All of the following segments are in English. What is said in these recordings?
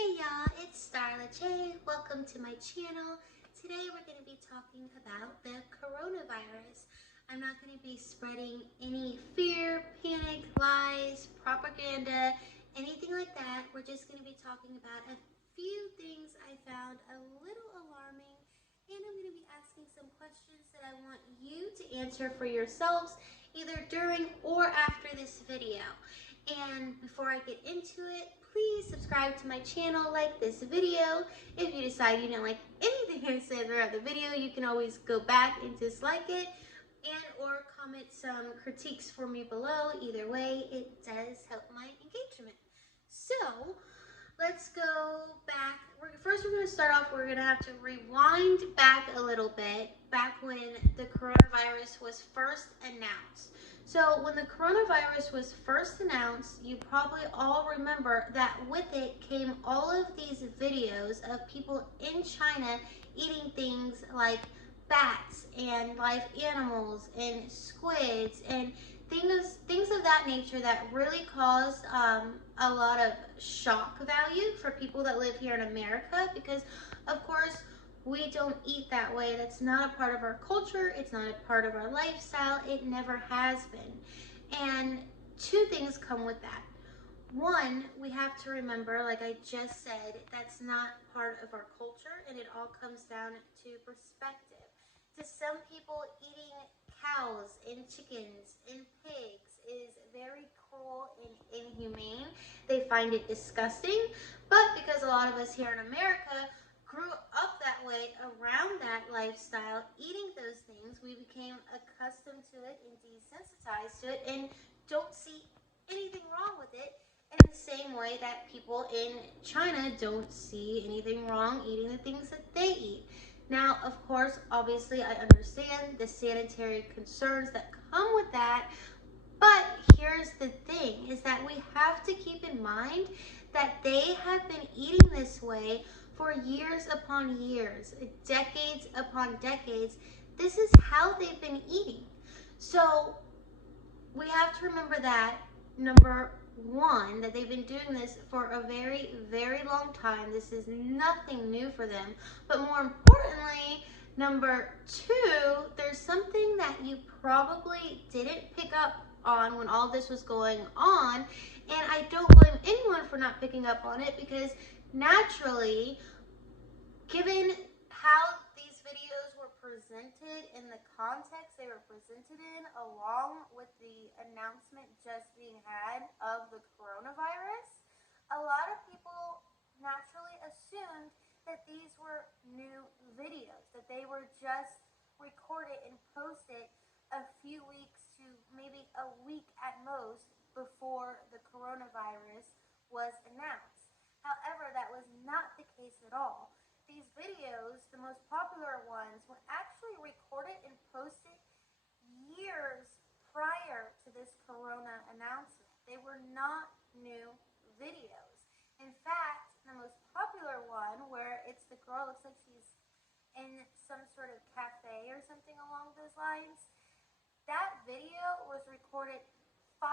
Hey y'all, it's Starla J. Welcome to my channel. Today we're going to be talking about the coronavirus. I'm not going to be spreading any fear, panic, lies, propaganda, anything like that. We're just going to be talking about a few things I found a little alarming, and I'm going to be asking some questions that I want you to answer for yourselves either during or after this video. And before I get into it, please subscribe to my channel, like this video. If you decide you don't like anything I said throughout the video, you can always go back and dislike it and or comment some critiques for me below. Either way, it does help my engagement. So, let's go back. First, we're going to start off, we're going to have to rewind back a little bit, back when the coronavirus was first announced. So when the coronavirus was first announced, you probably all remember that with it came all of these videos of people in China eating things like bats and live animals and squids and things of that nature that really caused a lot of shock value for people that live here in America, because of course we don't eat that way. That's not a part of our culture. It's not a part of our lifestyle. It never has been. And two things come with that. One, we have to remember, like I just said, that's not part of our culture, and it all comes down to perspective. To some people, eating cows and chickens and pigs is very cruel and inhumane. They find it disgusting, but because a lot of us here in America grew up that way, around that lifestyle, eating those things, we became accustomed to it and desensitized to it and don't see anything wrong with it, in the same way that people in China don't see anything wrong eating the things that they eat. Now, of course, obviously, I understand the sanitary concerns that come with that, but here's the thing, is that we have to keep in mind that they have been eating this way for years upon years, decades upon decades. This is how they've been eating. So we have to remember that, number one, that they've been doing this for a very, very long time. This is nothing new for them. But more importantly, number two, there's something that you probably didn't pick up on when all this was going on. And I don't blame anyone for not picking up on it, because naturally, given how these videos were presented in the context they were presented in, along with the announcement just being had of the coronavirus, a lot of people naturally assumed that these were new videos, that they were just recorded and posted a few weeks to maybe a week at most before the coronavirus was announced. However, that was not the case at all. These videos, the most popular ones, were actually recorded and posted years prior to this corona announcement. They were not new videos. In fact, the most popular one, where it's the girl, looks like she's in some sort of cafe or something along those lines, that video was recorded 5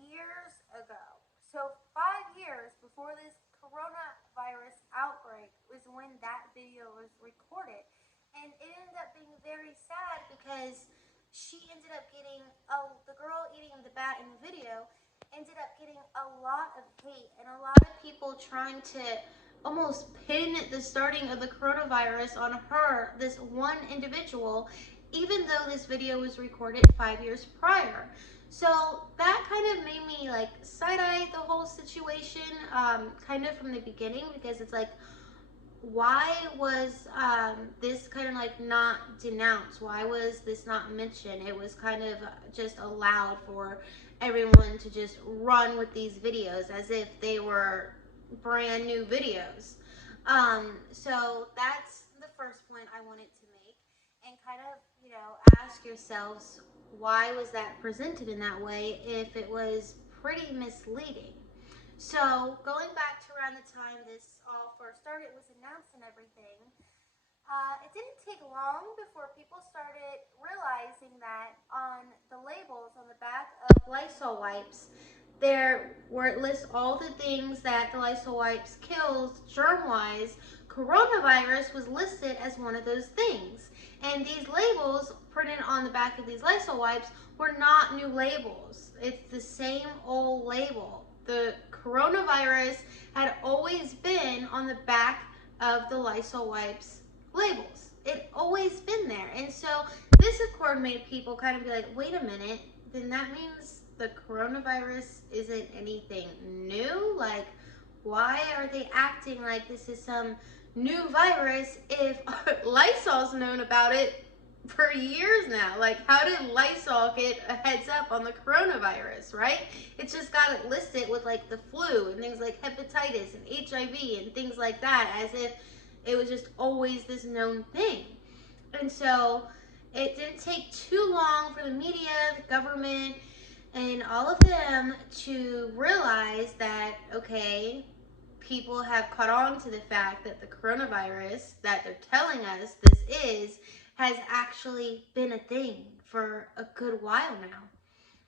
years ago. So 5 years before this coronavirus outbreak was when that video was recorded. And it ended up being very sad, because she ended up getting, the girl eating the bat in the video ended up getting a lot of hate and a lot of people trying to almost pin the starting of the coronavirus on her, this one individual, even though this video was recorded 5 years prior. So that kind of made me like side-eye the whole situation, kind of from the beginning, because it's like, why was this kind of like not denounced? Why was this not mentioned? It was kind of just allowed for everyone to just run with these videos as if they were brand new videos. So that's the first point I wanted to make, and kind of, ask yourselves, why was that presented in that way if it was pretty misleading? So going back to around the time this all first started, was announced and everything, It didn't take long before people started realizing that on the labels on the back of Lysol wipes, there where it lists all the things that the Lysol wipes kills germ-wise, coronavirus was listed as one of those things. And these labels printed on the back of these Lysol wipes were not new labels. It's the same old label. The coronavirus had always been on the back of the Lysol wipes labels. It always been there. And so this of course made people kind of be like, wait a minute, then that means the coronavirus isn't anything new? Like, why are they acting like this is some new virus if Lysol's known about it for years now? Like, how did Lysol get a heads up on the coronavirus, right? It's just got it listed with like the flu and things like hepatitis and HIV and things like that, as if it was just always this known thing. And so it didn't take too long for the media, the government, and all of them to realize that, okay, people have caught on to the fact that the coronavirus that they're telling us this is has actually been a thing for a good while now.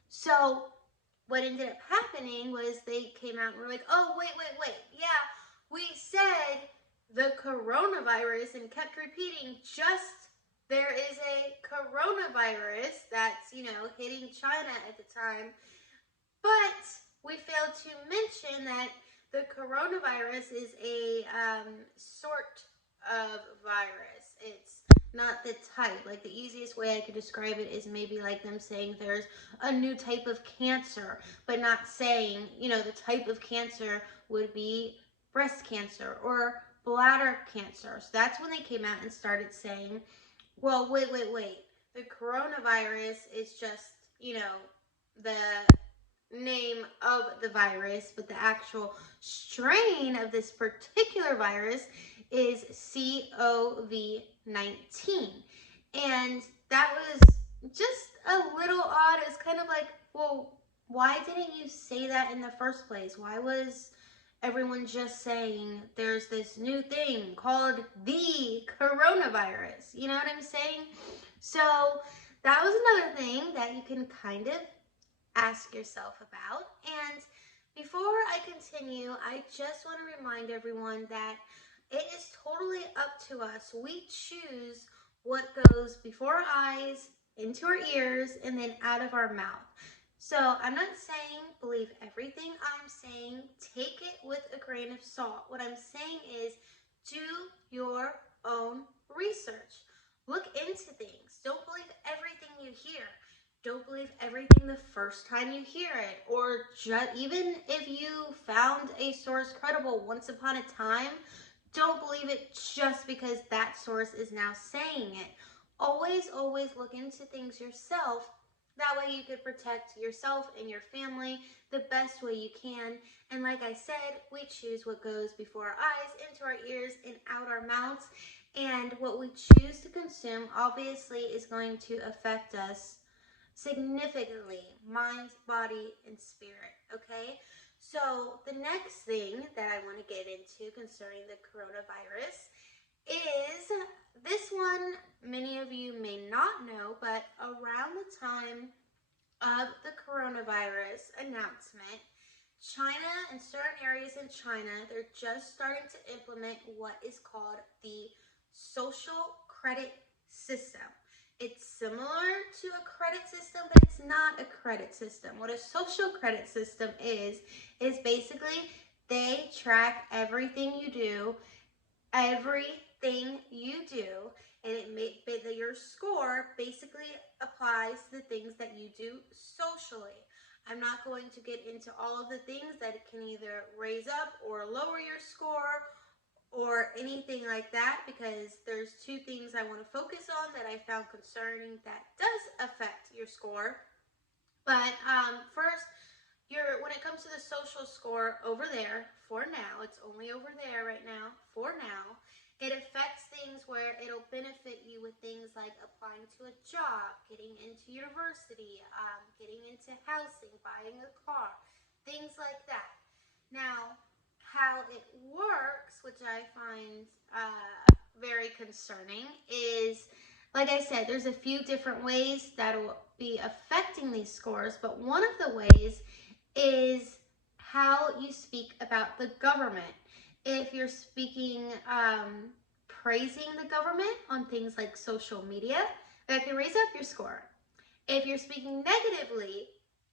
So what ended up happening was they came out and were like, oh, wait, yeah, we said the coronavirus and kept repeating just there is a coronavirus that's, hitting China at the time. But we failed to mention that the coronavirus is a sort of virus. It's not the type. Like, the easiest way I could describe it is maybe like them saying there's a new type of cancer, but not saying, the type of cancer would be breast cancer or bladder cancer. So that's when they came out and started saying, well, wait. The coronavirus is just, the name of the virus, but the actual strain of this particular virus is COVID-19. And that was just a little odd. It's kind of like, well, why didn't you say that in the first place? Why was everyone just saying there's this new thing called the coronavirus? You know what I'm saying? So that was another thing that you can kind of ask yourself about. And before I continue, I just want to remind everyone that it is totally up to us. We choose what goes before our eyes, into our ears, and then out of our mouth. So I'm not saying believe everything I'm saying. Take it with a grain of salt. What I'm saying is do your own research. Look into things. Don't believe everything you hear. Don't believe everything the first time you hear it. Or even if you found a source credible once upon a time, don't believe it just because that source is now saying it. Always look into things yourself. That way you could protect yourself and your family the best way you can. And like I said, we choose what goes before our eyes, into our ears, and out our mouths. And what we choose to consume obviously is going to affect us significantly, mind, body, and spirit, okay? So the next thing that I want to get into concerning the coronavirus is this one many of you may not know, but around the time of the coronavirus announcement, China and certain areas in China, they're just starting to implement what is called the social credit system. It's similar to a credit system, but it's not a credit system. What a social credit system is basically they track everything you do, and your score basically applies to the things that you do socially. I'm not going to get into all of the things that it can either raise up or lower your score or anything like that, because there's two things I want to focus on that I found concerning that does affect your score. But first, when it comes to the social score over there, for now, it's only over there right now, for now, it affects things where it'll benefit you with things like applying to a job, getting into university, getting into housing, buying a car, things like that. Now, how it works, which I find very concerning is, like I said, there's a few different ways that will be affecting these scores, but one of the ways is how you speak about the government. If you're speaking praising the government on things like social media, that can raise up your score. If you're speaking negatively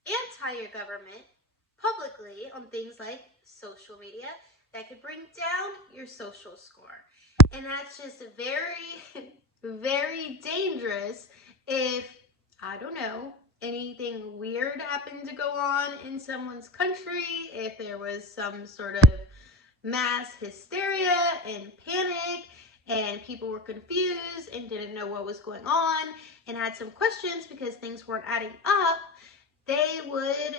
anti your government publicly on things like social media, that could bring down your social score. And that's just very, very dangerous if, I don't know, anything weird happened to go on in someone's country, if there was some sort of mass hysteria and panic and people were confused and didn't know what was going on and had some questions because things weren't adding up, they would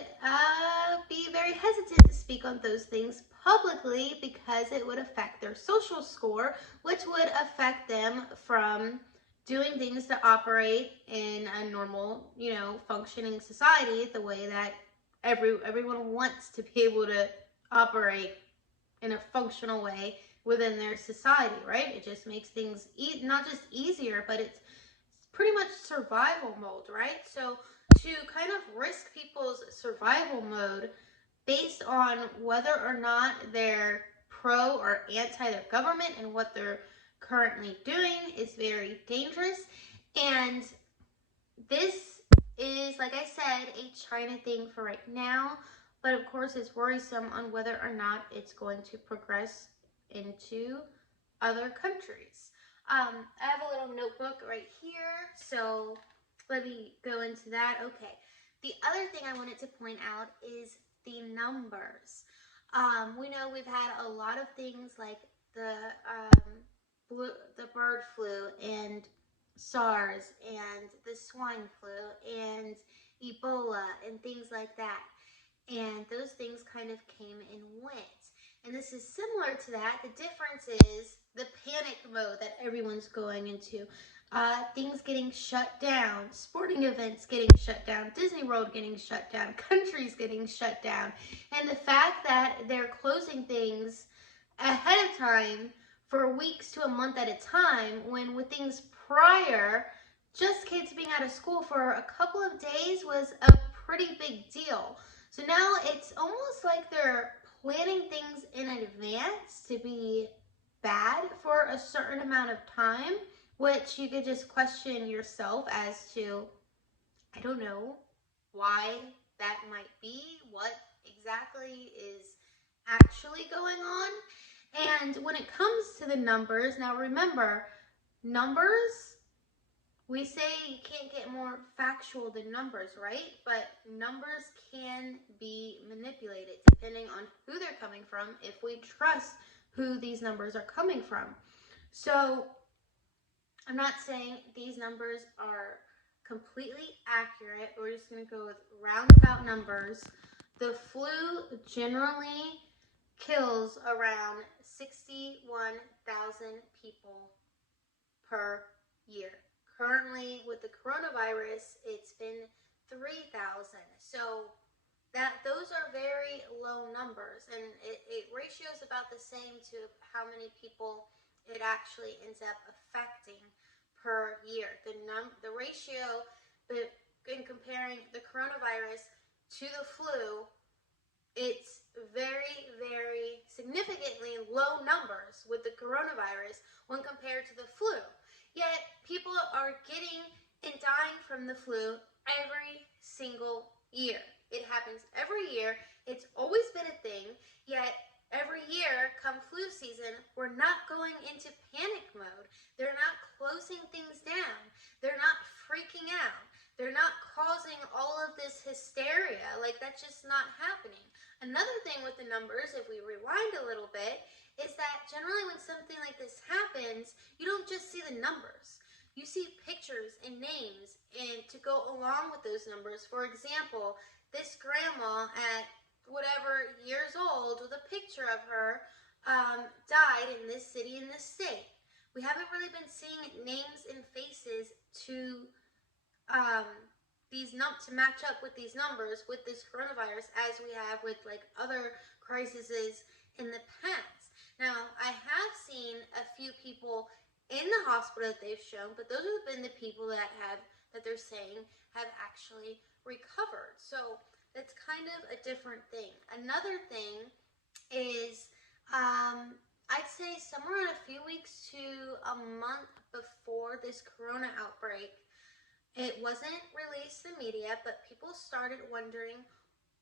be very hesitant to speak on those things publicly because it would affect their social score, which would affect them from doing things to operate in a normal, functioning society the way that everyone wants to be able to operate in a functional way within their society, right? It just makes things not just easier, but it's pretty much survival mode, right? So to kind of risk people's survival mode based on whether or not they're pro or anti their government and what they're currently doing is very dangerous. And this is, like I said, a China thing for right now, but of course it's worrisome on whether or not it's going to progress into other countries. I have a little notebook right here, so let me go into that. Okay, the other thing I wanted to point out is the numbers. We know we've had a lot of things like the bird flu and SARS and the swine flu and Ebola and things like that. And those things kind of came and went. And this is similar to that. The difference is the panic mode that everyone's going into. Things getting shut down, sporting events getting shut down, Disney World getting shut down, countries getting shut down. And the fact that they're closing things ahead of time for weeks to a month at a time, when with things prior, just kids being out of school for a couple of days was a pretty big deal. So now it's almost like they're planning things in advance to be bad for a certain amount of time, which you could just question yourself as to, I don't know, why that might be, what exactly is actually going on. And when it comes to the numbers, now remember, numbers, we say you can't get more factual than numbers, right? But numbers can be manipulated depending on who they're coming from, if we trust who these numbers are coming from. So I'm not saying these numbers are completely accurate. We're just going to go with roundabout numbers. The flu generally kills around 61,000 people per year. Currently, with the coronavirus, it's been 3,000. So those are very low numbers, and it ratios about the same to how many people it actually ends up affecting per year. The ratio in comparing the coronavirus to the flu, it's very, very significantly low numbers with the coronavirus when compared to the flu. Yet people are getting and dying from the flu every single year. It happens every year. It's always been a thing. Yet every year, come flu season, we're not going into panic mode. They're not closing things down. They're not freaking out. They're not causing all of this hysteria. Like, that's just not happening. Another thing with the numbers, if we rewind a little bit, is that generally when something like this happens, you don't just see the numbers. You see pictures and names and to go along with those numbers. For example, this grandma at whatever years old with a picture of her died in this city, in this state. We haven't really been seeing names and faces to to match up with these numbers with this coronavirus as we have with like other crises in the past. Now, I have seen a few people in the hospital that they've shown, but those have been the people that they're saying have actually recovered. So that's kind of a different thing. Another thing is, I'd say somewhere in a few weeks to a month before this corona outbreak, it wasn't released in the media, but people started wondering,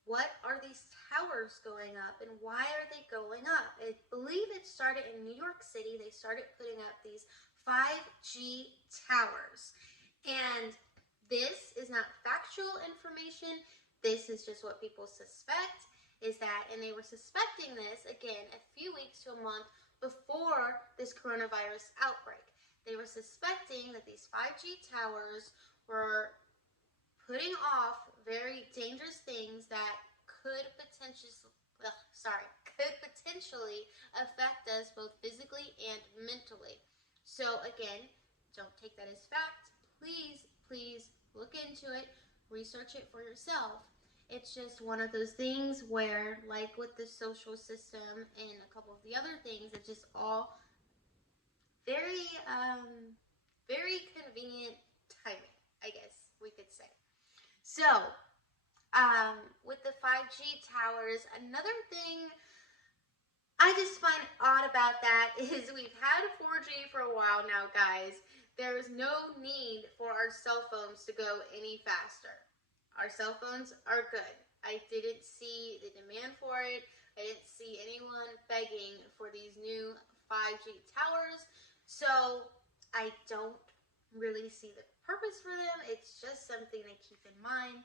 what are these towers going up and why are they going up? I believe it started in New York City. They started putting up these 5G towers. And this is not factual information. This is just what people suspect is that, and they were suspecting this, again, a few weeks to a month before this coronavirus outbreak. They were suspecting that these 5G towers were putting off very dangerous things that could potentially affect us both physically and mentally. So again, don't take that as fact. Please look into it, research it for yourself. It's just one of those things where, like with the social system and a couple of the other things, it's just all very convenient timing, I guess we could say. So, with the 5G towers, another thing I just find odd about that is we've had 4G for a while now, guys. There is no need for our cell phones to go any faster. Our cell phones are good. I didn't see the demand for it. I didn't see anyone begging for these new 5G towers. So I don't really see the purpose for them. It's just something to keep in mind.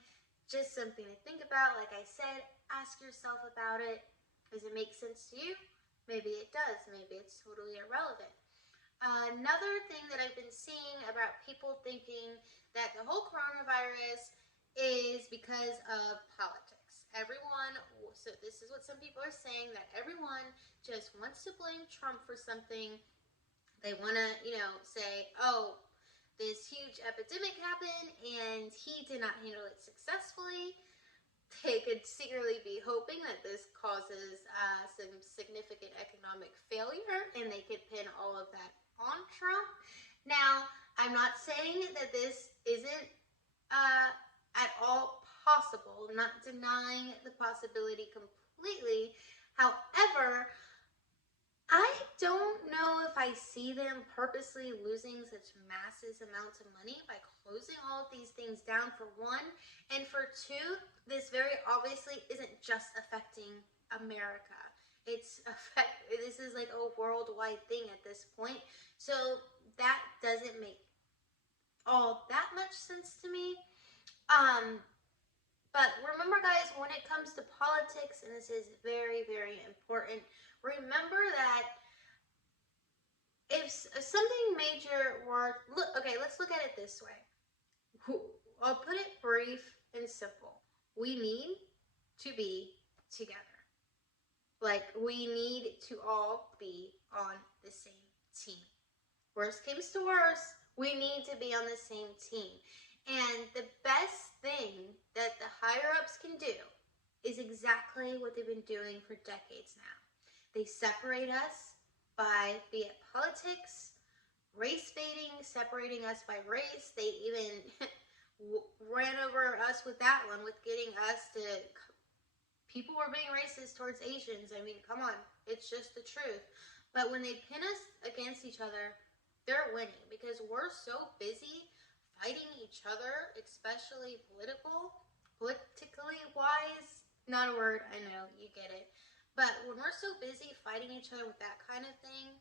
Just something to think about. Like I said, ask yourself about it. Does it make sense to you? Maybe it does. Maybe it's totally irrelevant. Another thing that I've been seeing about people thinking that the whole coronavirus is because of politics. So this is what some people are saying, that everyone just wants to blame Trump for something. They want to, say, oh, this huge epidemic happened and he did not handle it successfully. They could secretly be hoping that this causes some significant economic failure and they could pin all of that on Trump. Now, I'm not saying that this isn't at all possible. I'm not denying the possibility completely. However, I don't know if I see them purposely losing such massive amounts of money by closing all of these things down, for one. And for two, this very obviously isn't just affecting America. This is like a worldwide thing at this point. So that doesn't make all that much sense to me. But remember, guys, when it comes to politics, and this is very, very important, remember that if something major were, let's look at it this way. I'll put it brief and simple. We need to be together. Like, we need to all be on the same team. Worst comes to worst, we need to be on the same team. And the best thing that the higher-ups can do is exactly what they've been doing for decades now. They separate us by, be it politics, race baiting, separating us by race. They even ran over us with that one, with getting us to, people were being racist towards Asians. I mean, come on, it's just the truth. But when they pin us against each other, they're winning, because we're so busy fighting each other, especially politically wise. Not a word, I know, you get it. But when we're so busy fighting each other with that kind of thing,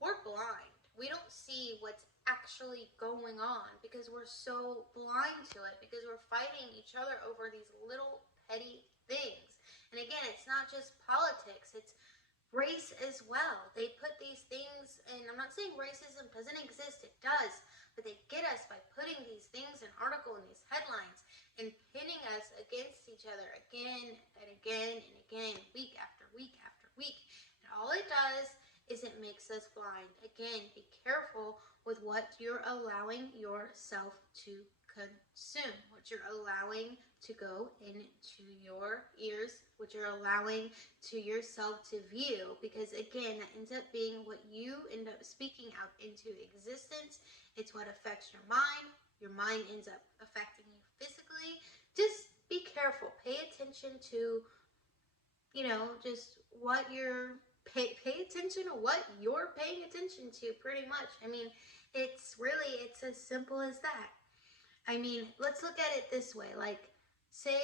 we're blind. We don't see what's actually going on because we're so blind to it, because we're fighting each other over these little petty things. And again, it's not just politics, it's race as well. They put these things, and I'm not saying racism doesn't exist, it does, but they get us by putting these things in articles and these headlines and pinning us against each other again and again and again, week after week after week. And all it does is it makes us blind. Again, be careful with what you're allowing yourself to consume, what you're allowing to go into your ears, what you're allowing to yourself to view, because again, that ends up being what you end up speaking out into existence. It's what affects your mind. Your mind ends up affecting you physically. Just be careful. Pay attention to, just what you're pay attention to what you're paying attention to, pretty much. I mean, it's as simple as that. I mean, let's look at it this way. Like, say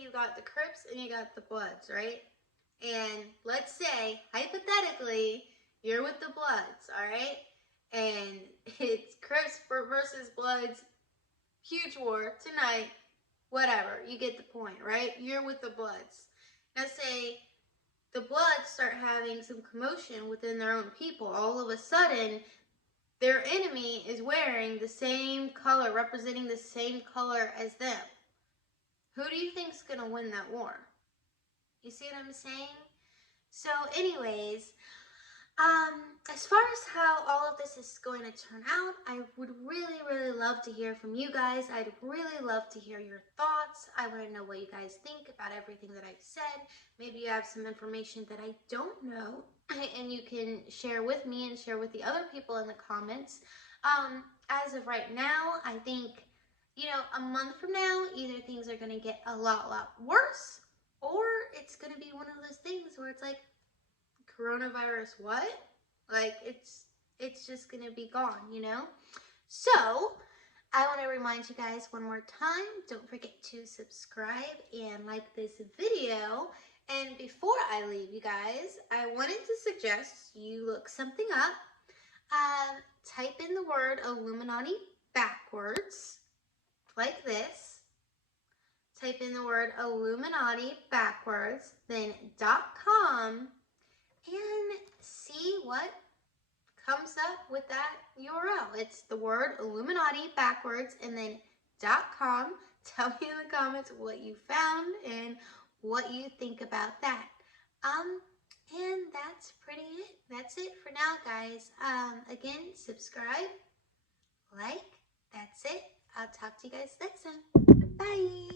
you got the Crips and you got the Bloods, right? And let's say, hypothetically, you're with the Bloods, all right? And it's Crips versus Bloods, huge war tonight, whatever. You get the point, right? You're with the Bloods. Now say the Bloods start having some commotion within their own people. All of a sudden, their enemy is wearing the same color, representing the same color as them. Who do you think is going to win that war? You see what I'm saying? So anyways, as far as how all of this is going to turn out, I would really, really love to hear from you guys. I'd really love to hear your thoughts. I want to know what you guys think about everything that I've said. Maybe you have some information that I don't know, and you can share with me and share with the other people in the comments. As of right now, I think, a month from now, either things are going to get a lot worse, or it's going to be one of those things where it's like, coronavirus what? Like, it's just gonna be gone, So I want to remind you guys one more time, don't forget to subscribe and like this video. And before I leave you guys, I wanted to suggest you look something up. Type in the word Illuminati backwards, like this. Type in the word Illuminati backwards, then .com, and see what comes up with that URL. It's the word Illuminati backwards and then .com. Tell me in the comments what you found and what you think about that. And that's pretty it. That's it for now, guys. Again, subscribe, like, that's it. I'll talk to you guys next time. Bye.